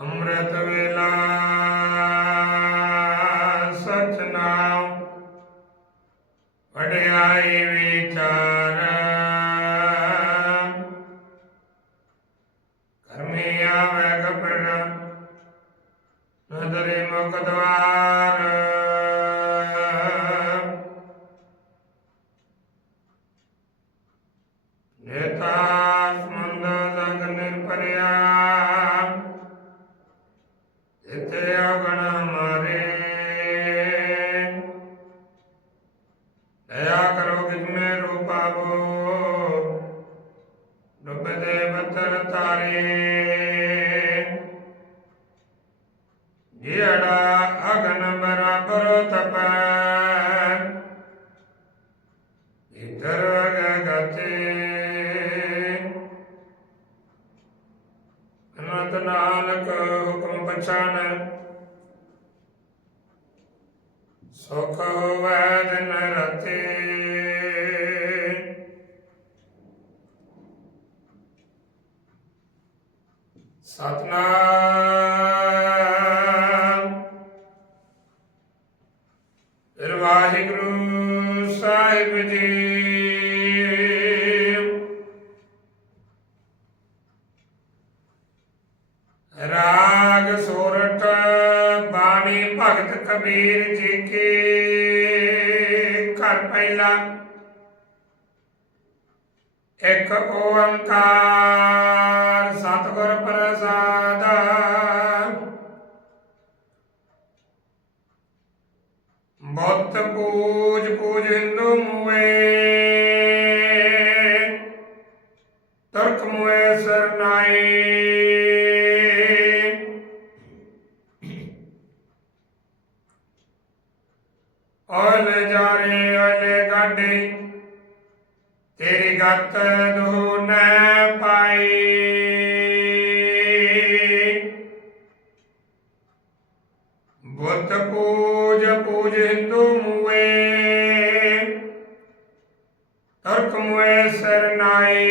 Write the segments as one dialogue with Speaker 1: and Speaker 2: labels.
Speaker 1: ਅੰਮ੍ਰਿਤ ਵੇਲਾ ਸਚ ਨਾਮ ਵਡਿਆਈ ਵਿਚਾਰ। ਕਰਮੀ ਆਵੇ ਕਪੜਾ ਨਦਰੇ ਮੁਖ ਅਨੰਤ ਨਾਨਕ ਹੁਕਮ ਪਛਾਨ ਸੁਖ ਹੋਵੈ ਦਿਨ ਰਤੇ। ਸਤਨਾਮ। ਵਾਹਿਗੁਰੂ ਸਾਹਿਬ ਜੀ। ਰਾਗ ਸੋਰਠ ਬਾਣੀ ਭਗਤ ਕਬੀਰ ਜੀ ਕੀ ਘਰ ਪਹਿਲਾ। ਇੱਕ ਓੰਕਾਰ ਸਤਿਗੁਰ ਪ੍ਰਸਾਦ। ਬੁੱਤ ਪੂਜ ਪੂਜ ਹਿੰਦੂ ਮੂਏ। ਤੇਰੀ ਗੱਤ ਦੂ ਨੈ ਪਾਈ। ਬੁੱਤ ਪੂਜ ਪੂਜ ਹਿੰਦੂ ਮੂਏ, ਤੁਰਕ ਮੂਏ ਸਰਨਾਈ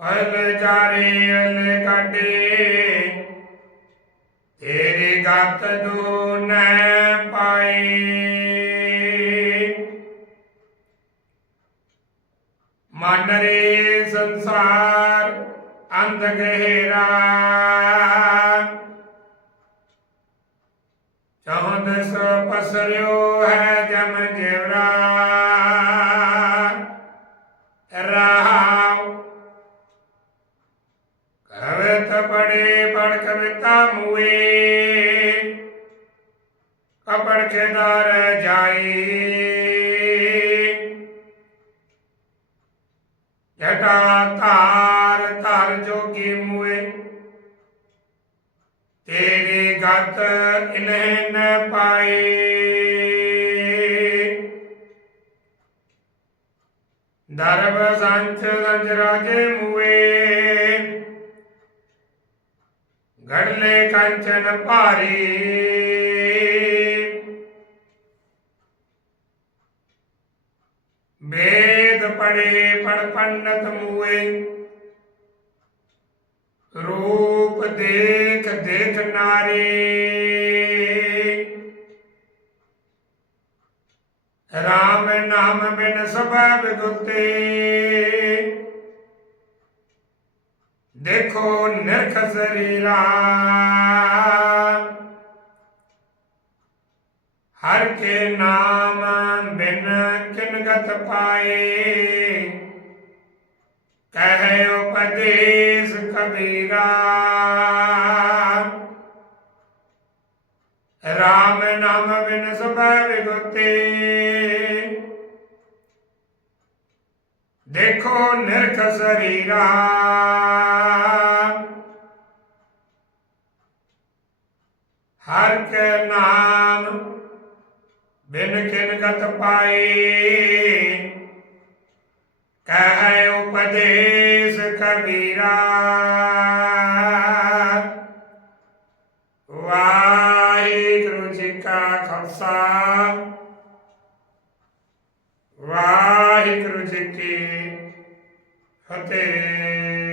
Speaker 1: ਅਲ ਜਾਰੇ ਅਲ ਕਾਟੇ ਤੇਰੀ ਗੱਤ ਦੂ ਨੈ ਪਾਈ। ਮਨ ਰੇ ਸੰਸਾਰ ਅੰਧ ਗਹਿਰਾ ਚੌਦਸ ਪਸਰਿਓ ਹੈ ਜਮ ਜੇਵਰਾ ਰਹਾਉ ਕਵਿਤ ਪੜੇ ਪੜ ਕਵਿਤਾ ਮੂਏ ਕਪੜ ਕੇ ਦਰ ਜਾਈ ਜਟਾ ਧਾਰ, ਧਰ ਜੋਗੀ ਮੂਏ। ਤੇਰੀ ਗਤ ਇਨਹਿ ਨ ਪਾਈ ਦਰਬ ਸੰਚ ਸੰਜ ਰਾਜੇ ਮੂਏ। ਗੜਲੇ ਕੰਚਨ ਭਾਰੀ। ਵੇਦ ਪੜੇ ਪੜ ਪੰਡਤ ਮੂਏ। ਰੂਪ ਦੇਖ ਦੇਖ ਨਾਰੀ। ਰਾਮ ਨਾਮ ਬਿਨ ਸਭਾ ਬਿਗੁਤੇ ਦੇਖੋ ਨਿਰਖ ਸਰੀਰਾ। ਹਰ ਕੇ ਨਾਮ ਕਿਨਗਤ ਪਾਏ। ਕਹੇ ਉਪਦੇਸ਼ ਕਬੀਰਾ। ਰਾਮ ਨਾਮ ਬਿਨ ਸਭੈ ਵਿਗੁਤੇ ਦੇਖੋ ਨਿਰਖ ਸਰੀਰਾ। ਹਰ ਕੇ ਨਾਮ ਬਿਨ ਕਿਨਗਤ ਪਾਈ ਕਹੈ ਉਪਦੇਸ਼ ਕਬੀਰਾ। ਵਾਹਿਗੁਰੂ ਜੀ ਕਾ ਖਾਲਸਾ। ਵਾਹਿਗੁਰੂ ਜੀ ਕੀ ਫਤਿਹ।